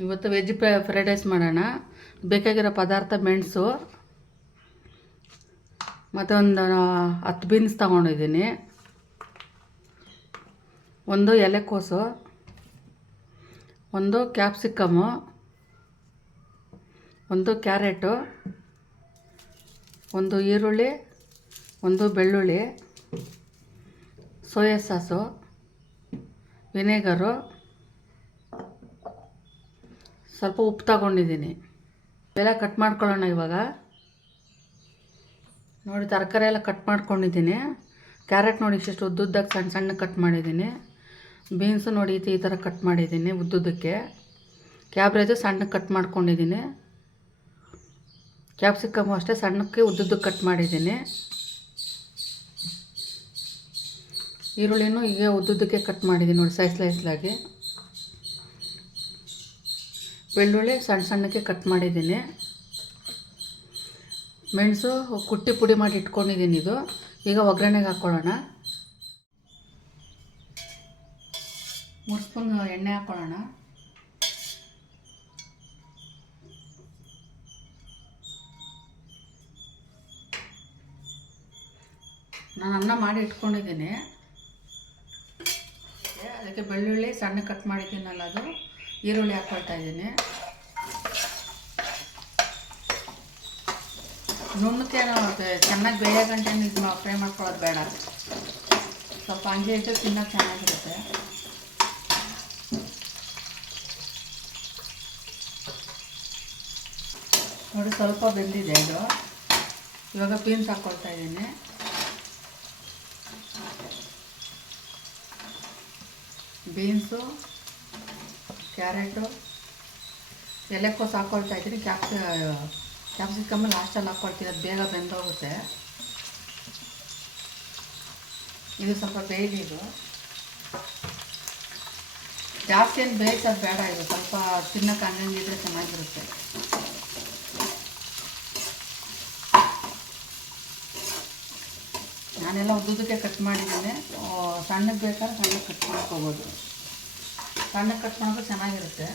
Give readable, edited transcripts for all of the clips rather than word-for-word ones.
ಇವತ್ತು veg fried rice ಮಾಡೋಣ. ಬೇಕಾಗಿರೋ ಪದಾರ್ಥ ಮೆಣಸು ಮತ್ತು ಒಂದು 10 ಬೀನ್ಸ್ ತೊಗೊಂಡಿದ್ದೀನಿ, ಒಂದು ಎಲೆಕೋಸು, ಒಂದು ಕ್ಯಾಪ್ಸಿಕಮ್ಮು, ಒಂದು ಕ್ಯಾರೆಟು, ಒಂದು ಈರುಳ್ಳಿ, ಒಂದು ಬೆಳ್ಳುಳ್ಳಿ, ಸೋಯಾ ಸಾಸು, ವಿನೆಗರು, ಸ್ವಲ್ಪ ಉಪ್ಪು ತಗೊಂಡಿದ್ದೀನಿ. ಎಲ್ಲ ಕಟ್ ಮಾಡ್ಕೊಳ್ಳೋಣ ಇವಾಗ. ನೋಡಿ ತರಕಾರಿ ಎಲ್ಲ ಕಟ್ ಮಾಡ್ಕೊಂಡಿದ್ದೀನಿ. ಕ್ಯಾರೆಟ್ ನೋಡಿ ಇಷ್ಟು ಉದ್ದುದ್ದಕ್ಕೆ ಸಣ್ಣ ಸಣ್ಣ ಕಟ್ ಮಾಡಿದ್ದೀನಿ. ಬೀನ್ಸು ನೋಡಿ ಈ ಥರ ಕಟ್ ಮಾಡಿದ್ದೀನಿ ಉದ್ದುದ್ದಕ್ಕೆ. ಕ್ಯಾಬ್ರೇಜು ಸಣ್ಣಕ್ಕೆ ಕಟ್ ಮಾಡ್ಕೊಂಡಿದ್ದೀನಿ. ಕ್ಯಾಪ್ಸಿಕಮ್ಮು ಅಷ್ಟೇ ಸಣ್ಣಕ್ಕೆ ಉದ್ದುದ್ದಕ್ಕೆ ಕಟ್ ಮಾಡಿದ್ದೀನಿ. ಈರುಳ್ಳಿನೂ ಹೀಗೆ ಉದ್ದುದ್ದಕ್ಕೆ ಕಟ್ ಮಾಡಿದ್ದೀನಿ ನೋಡಿ ಸ್ಲೈಸ್ಲಾಗಿ. ಬೆಳ್ಳುಳ್ಳಿ ಸಣ್ಣ ಸಣ್ಣಕ್ಕೆ ಕಟ್ ಮಾಡಿದ್ದೀನಿ. ಮೆಣಸು ಕುಟ್ಟಿ ಪುಡಿ ಮಾಡಿ ಇಟ್ಕೊಂಡಿದ್ದೀನಿ. ಇದು ಈಗ ಒಗ್ಗರಣೆಗೆ ಹಾಕ್ಕೊಳ್ಳೋಣ. 3 ಸ್ಪೂನ್ ಎಣ್ಣೆ ಹಾಕ್ಕೊಳ್ಳೋಣ. ನಾನು ಅನ್ನ ಮಾಡಿ ಇಟ್ಕೊಂಡಿದ್ದೀನಿ. ಅದಕ್ಕೆ ಬೆಳ್ಳುಳ್ಳಿ ಸಣ್ಣ ಕಟ್ ಮಾಡಿದ್ದೀನಲ್ಲ ಅದು ಈರುಳ್ಳಿ ಹಾಕ್ಕೊಳ್ತಾ ಇದ್ದೀನಿ. ನುಣ್ಣಕ್ಕೆ ಚೆನ್ನಾಗಿ ಬೇಳೆ ಗಂಟೆ ಇದು ಫ್ರೈ ಮಾಡ್ಕೊಳ್ಳೋದು ಬೇಡ, ಸ್ವಲ್ಪ ಹಂಗೆ ಇಟ್ಟು ತಿನ್ನೋಕೆ ಚೆನ್ನಾಗಿರುತ್ತೆ. ನೋಡಿ ಸ್ವಲ್ಪ ಬೆಂದಿದೆ ಇದು. ಇವಾಗ ಬೀನ್ಸ್ ಹಾಕ್ಕೊಳ್ತಾ ಇದ್ದೀನಿ. ಬೀನ್ಸು, ಕ್ಯಾರೆಟು, ಎಲೆಕೋಸು ಹಾಕ್ಕೊಳ್ತಾ ಇದ್ದೀನಿ. ಕ್ಯಾಪ್ಸಿಕಮ್ ಲಾಸ್ಟಲ್ಲಿ ಹಾಕ್ಕೊಳ್ತೀನಿ, ಅದು ಬೇಗ ಬೆಂದೋಗುತ್ತೆ. ಇದು ಸ್ವಲ್ಪ ಬೇಯಲಿ. ಇದು ಜಾಸ್ತಿ ಏನು ಬೇಯಿಸೋದು ಬೇಡ, ಇದು ಸ್ವಲ್ಪ ತಿನ್ನೋಕೆ ಹಂಗಿದ್ರೆ ಚೆನ್ನಾಗಿರುತ್ತೆ. ನಾನೆಲ್ಲ ಉದ್ದುದಕ್ಕೆ ಕಟ್ ಮಾಡಿದ್ದೀನಿ. ಸಣ್ಣಗೆ ಬೇಕಾದ್ರೆ ಸಣ್ಣಗೆ ಕಟ್ ಮಾಡ್ಕೋಬೋದು. ಸಣ್ಣಗೆ ಕಟ್ ಮಾಡೋದು ಚೆನ್ನಾಗಿರುತ್ತೆ.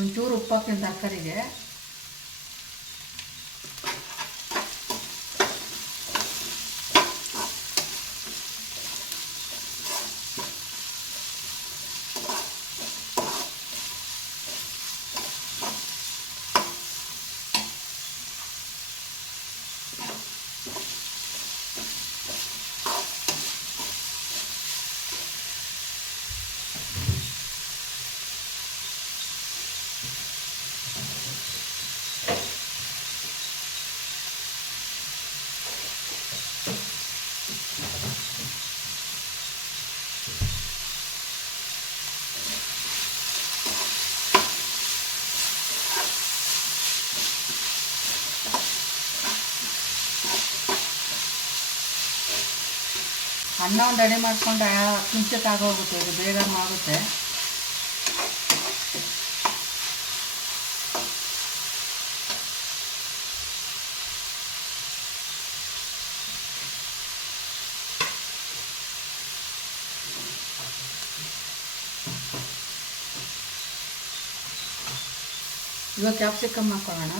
ಒಂಚೂರು ಉಪ್ಪು ಹಾಕ್ತೀನಿ ತರಕಾರಿಗೆ. ಅನ್ನ ಒಂದು ರೆಡಿ ಮಾಡಿಕೊಂಡು 10 ನಿಮಿಷಕ್ಕೆ ಆಗೋಗುತ್ತೆ. ಇದು ಬೇಗ ಆಗುತ್ತೆ. ಇವಾಗ ಕ್ಯಾಪ್ಸಿಕಮ್ ಹಾಕೊಳ್ಳೋಣ.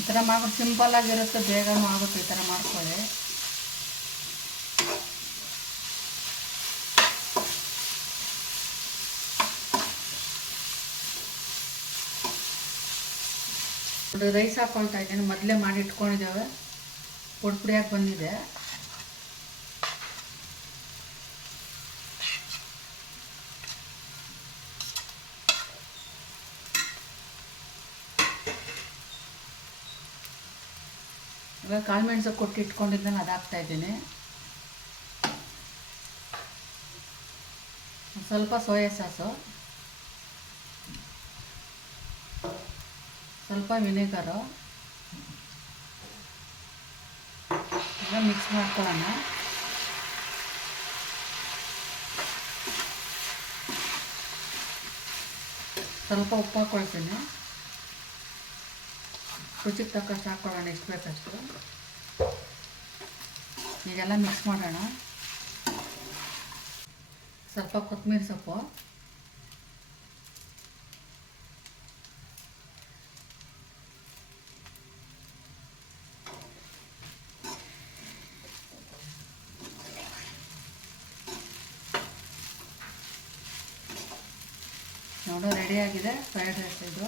ಈ ಥರ ಮಾಡ್ಕೊಂಡು ಸಿಂಪಲ್ಲಾಗಿರುತ್ತೆ, ಬೇಗನೂ ಆಗುತ್ತೆ. ಈ ಥರ ಮಾಡ್ಕೊಳ್ಳಿ. ರೈಸ್ ಹಾಕ್ಕೊಳ್ತಾ ಇದ್ದೀನಿ. ಮೊದಲೇ ಮಾಡಿ ಇಟ್ಕೊಂಡಿದ್ದೇವೆ, ಪುಡಿ ಪುಡಿಯಾಗಿ ಬಂದಿದೆ. ಇವಾಗ ಕಾಳು ಮೆಣಸು ಕೊಟ್ಟು ಇಟ್ಕೊಂಡಿದ್ದನ್ನು ಅದು ಹಾಕ್ತಾಯಿದ್ದೀನಿ. ಸ್ವಲ್ಪ ಸೋಯಾ ಸಾಸು, ಸ್ವಲ್ಪ ವಿನೆಗರು ಎಲ್ಲ ಮಿಕ್ಸ್ ಮಾಡ್ಕೊಳ್ಳೋಣ. ಸ್ವಲ್ಪ ಉಪ್ಪು ಹಾಕ್ಕೊಳ್ತೀನಿ. ರುಚಿಗೆ ತಕ್ಕಷ್ಟು ಹಾಕ್ಕೊಳ್ಳೋಣ, ಎಷ್ಟು ಬೇಕಷ್ಟು. ಈಗೆಲ್ಲ ಮಿಕ್ಸ್ ಮಾಡೋಣ. ಸ್ವಲ್ಪ ಕೊತ್ತಂಬರಿ ಸೊಪ್ಪು, ನೋಡು ರೆಡಿಯಾಗಿದೆ ಫ್ರೈಡ್ ರೈಸ್ ಇದು.